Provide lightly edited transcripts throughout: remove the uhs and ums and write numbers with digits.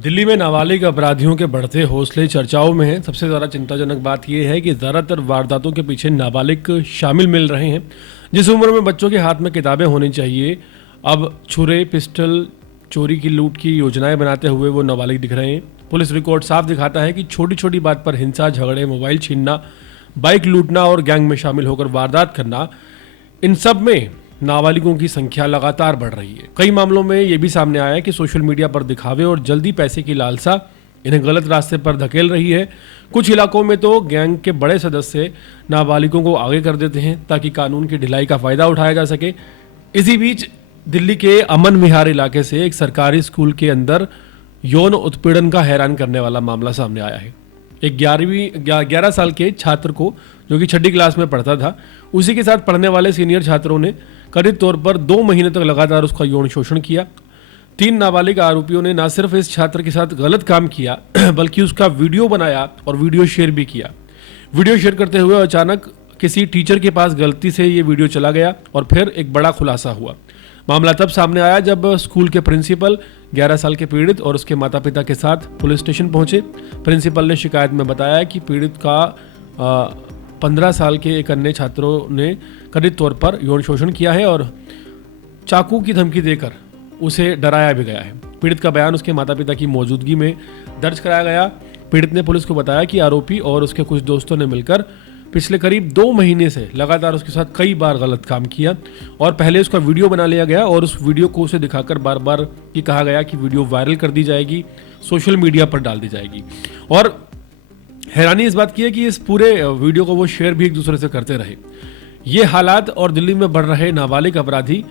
दिल्ली में नाबालिग अपराधियों के बढ़ते हौसले चर्चाओं में हैं। सबसे ज़्यादा चिंताजनक बात यह है कि ज़्यादातर वारदातों के पीछे नाबालिग शामिल मिल रहे हैं। जिस उम्र में बच्चों के हाथ में किताबें होनी चाहिए, अब छुरे, पिस्टल, चोरी की लूट की योजनाएं बनाते हुए वो नाबालिग दिख रहे हैं। पुलिस रिकॉर्ड साफ दिखाता है कि छोटी छोटी बात पर हिंसा, झगड़े, मोबाइल छीनना, बाइक लूटना और गैंग में शामिल होकर वारदात करना, इन सब में नाबालिगों की संख्या लगातार बढ़ रही है। कई मामलों में ये भी सामने आया है कि सोशल मीडिया पर दिखावे और जल्दी पैसे की लालसा इन्हें गलत रास्ते पर धकेल रही है। कुछ इलाकों में तो गैंग के बड़े सदस्य नाबालिगों को आगे कर देते हैं ताकि कानून की ढिलाई का फायदा उठाया जा सके। इसी बीच दिल्ली के अमन विहार इलाके से एक सरकारी स्कूल के अंदर यौन उत्पीड़न का हैरान करने वाला मामला सामने आया है। एक 11 साल के छात्र को, जो कि 6ठी क्लास में पढ़ता था, उसी के साथ पढ़ने वाले सीनियर छात्रों ने कथित तौर पर 2 महीने तक लगातार उसका यौन शोषण किया। 3 नाबालिग आरोपियों ने न सिर्फ इस छात्र के साथ गलत काम किया बल्कि उसका वीडियो बनाया और वीडियो शेयर भी किया। वीडियो शेयर करते हुए अचानक किसी टीचर के पास गलती से ये वीडियो चला गया और फिर एक बड़ा खुलासा हुआ। मामला तब सामने आया जब स्कूल के प्रिंसिपल 11 साल के पीड़ित और उसके माता पिता के साथ पुलिस स्टेशन पहुंचे। प्रिंसिपल ने शिकायत में बताया कि पीड़ित का 15 साल के एक अन्य छात्रों ने कथित तौर पर यौन शोषण किया है और चाकू की धमकी देकर उसे डराया भी गया है। पीड़ित का बयान उसके माता पिता की मौजूदगी में दर्ज कराया गया। पीड़ित ने पुलिस को बताया कि आरोपी और उसके कुछ दोस्तों ने मिलकर पिछले करीब 2 महीने से लगातार उसके साथ कई बार गलत काम किया और पहले उसका वीडियो बना लिया गया और उस वीडियो को उसे दिखाकर बार बार ये कहा गया कि वीडियो वायरल कर दी जाएगी, सोशल मीडिया पर डाल दी जाएगी। और हैरानी इस बात की है कि इस पूरे वीडियो को वो शेयर भी एक दूसरे से करते रहे। ये हालात और दिल्ली में बढ़ रहे नाबालिग अपराधी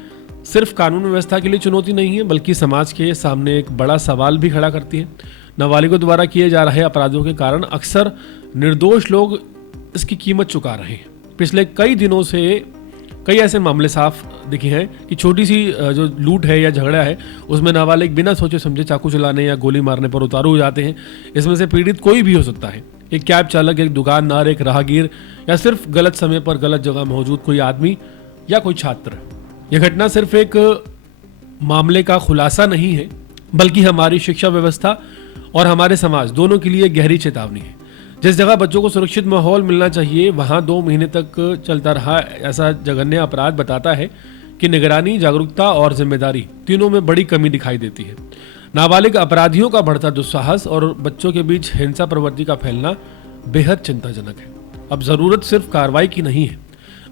सिर्फ कानून व्यवस्था के लिए चुनौती नहीं है, बल्कि समाज के सामने एक बड़ा सवाल भी खड़ा करती है। नाबालिगों द्वारा किए जा रहे अपराधों के कारण अक्सर निर्दोष लोग इसकी कीमत चुका रहे हैं। पिछले कई दिनों से कई ऐसे मामले साफ दिखे हैं कि छोटी सी जो लूट है या झगड़ा है, उसमें नाबालिग बिना सोचे समझे चाकू चलाने या गोली मारने पर उतारू हो जाते हैं। इसमें से पीड़ित कोई भी हो सकता है, एक कैब चालक, एक दुकानदार, एक राहगीर या सिर्फ गलत समय पर गलत जगह मौजूद कोई आदमी या कोई छात्र। यह घटना सिर्फ एक मामले का खुलासा नहीं है, बल्कि हमारी शिक्षा व्यवस्था और हमारे समाज दोनों के लिए गहरी चेतावनी है। जिस जगह बच्चों को सुरक्षित माहौल मिलना चाहिए, वहां 2 महीने तक चलता रहा ऐसा जघन्य अपराध बताता है कि निगरानी, जागरूकता और जिम्मेदारी तीनों में बड़ी कमी दिखाई देती है। नाबालिग अपराधियों का बढ़ता दुस्साहस और बच्चों के बीच हिंसा प्रवृत्ति का फैलना बेहद चिंताजनक है। अब जरूरत सिर्फ कार्रवाई की नहीं है,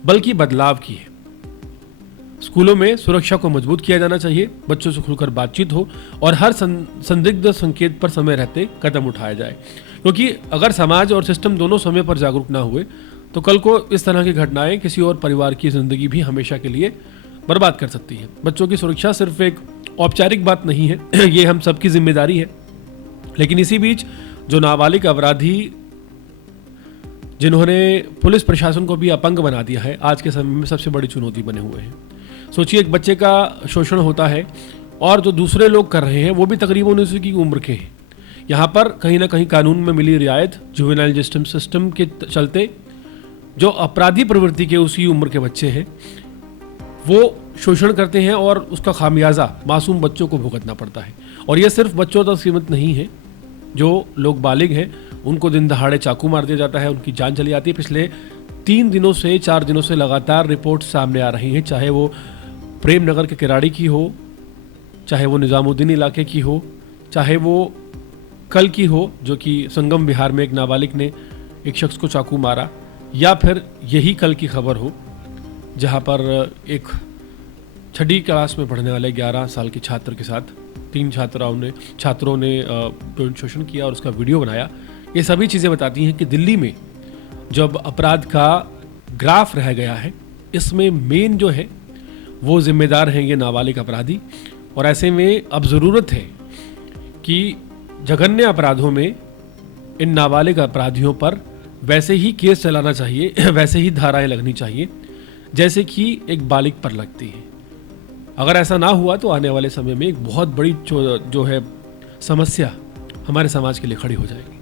बल्कि बदलाव की है। स्कूलों में सुरक्षा को मजबूत किया जाना चाहिए, बच्चों से खुलकर बातचीत हो और हर संदिग्ध संकेत पर समय रहते कदम उठाया जाए। क्योंकि अगर समाज और सिस्टम दोनों समय पर जागरूक ना हुए तो कल को इस तरह की घटनाएं किसी और परिवार की जिंदगी भी हमेशा के लिए बर्बाद कर सकती है। बच्चों की सुरक्षा सिर्फ एक औपचारिक बात नहीं है, ये हम सबकी जिम्मेदारी है। लेकिन इसी बीच जो नाबालिग अपराधी जिन्होंने पुलिस प्रशासन को भी अपंग बना दिया है, आज के समय में सबसे बड़ी चुनौती बने हुए हैं। सोचिए, एक बच्चे का शोषण होता है और जो दूसरे लोग कर रहे हैं वो भी तकरीबन उसी की उम्र के हैं। यहाँ पर कहीं ना कहीं कानून में मिली रियायत, जुवेनाइल जस्टिस सिस्टम के चलते जो अपराधी प्रवृत्ति के उसी उम्र के बच्चे हैं वो शोषण करते हैं और उसका खामियाजा मासूम बच्चों को भुगतना पड़ता है। और यह सिर्फ बच्चों तक सीमित नहीं है, जो लोग बालिग हैं उनको दिन दहाड़े चाकू मार दिया जाता है, उनकी जान चली जाती है। पिछले 3 दिनों से 4 दिनों से लगातार रिपोर्ट सामने आ रही हैं, चाहे वो प्रेम नगर के किराड़ी की हो, चाहे वो निजामुद्दीन इलाके की हो, चाहे वो कल की हो जो कि संगम विहार में एक नाबालिग ने एक शख्स को चाकू मारा, या फिर यही कल की खबर हो जहां पर एक 6ठी क्लास में पढ़ने वाले 11 साल के छात्र के साथ 3 छात्रों ने यौन शोषण किया और उसका वीडियो बनाया। ये सभी चीज़ें बताती हैं कि दिल्ली में जब अपराध का ग्राफ रह गया है, इसमें मेन जो है वो जिम्मेदार हैं ये नाबालिग अपराधी। और ऐसे में अब ज़रूरत है कि जघन्य अपराधों में इन नाबालिग अपराधियों पर वैसे ही केस चलाना चाहिए, वैसे ही धाराएं लगनी चाहिए जैसे कि एक बालिग पर लगती है। अगर ऐसा ना हुआ तो आने वाले समय में एक बहुत बड़ी जो है समस्या हमारे समाज के लिए खड़ी हो जाएगी।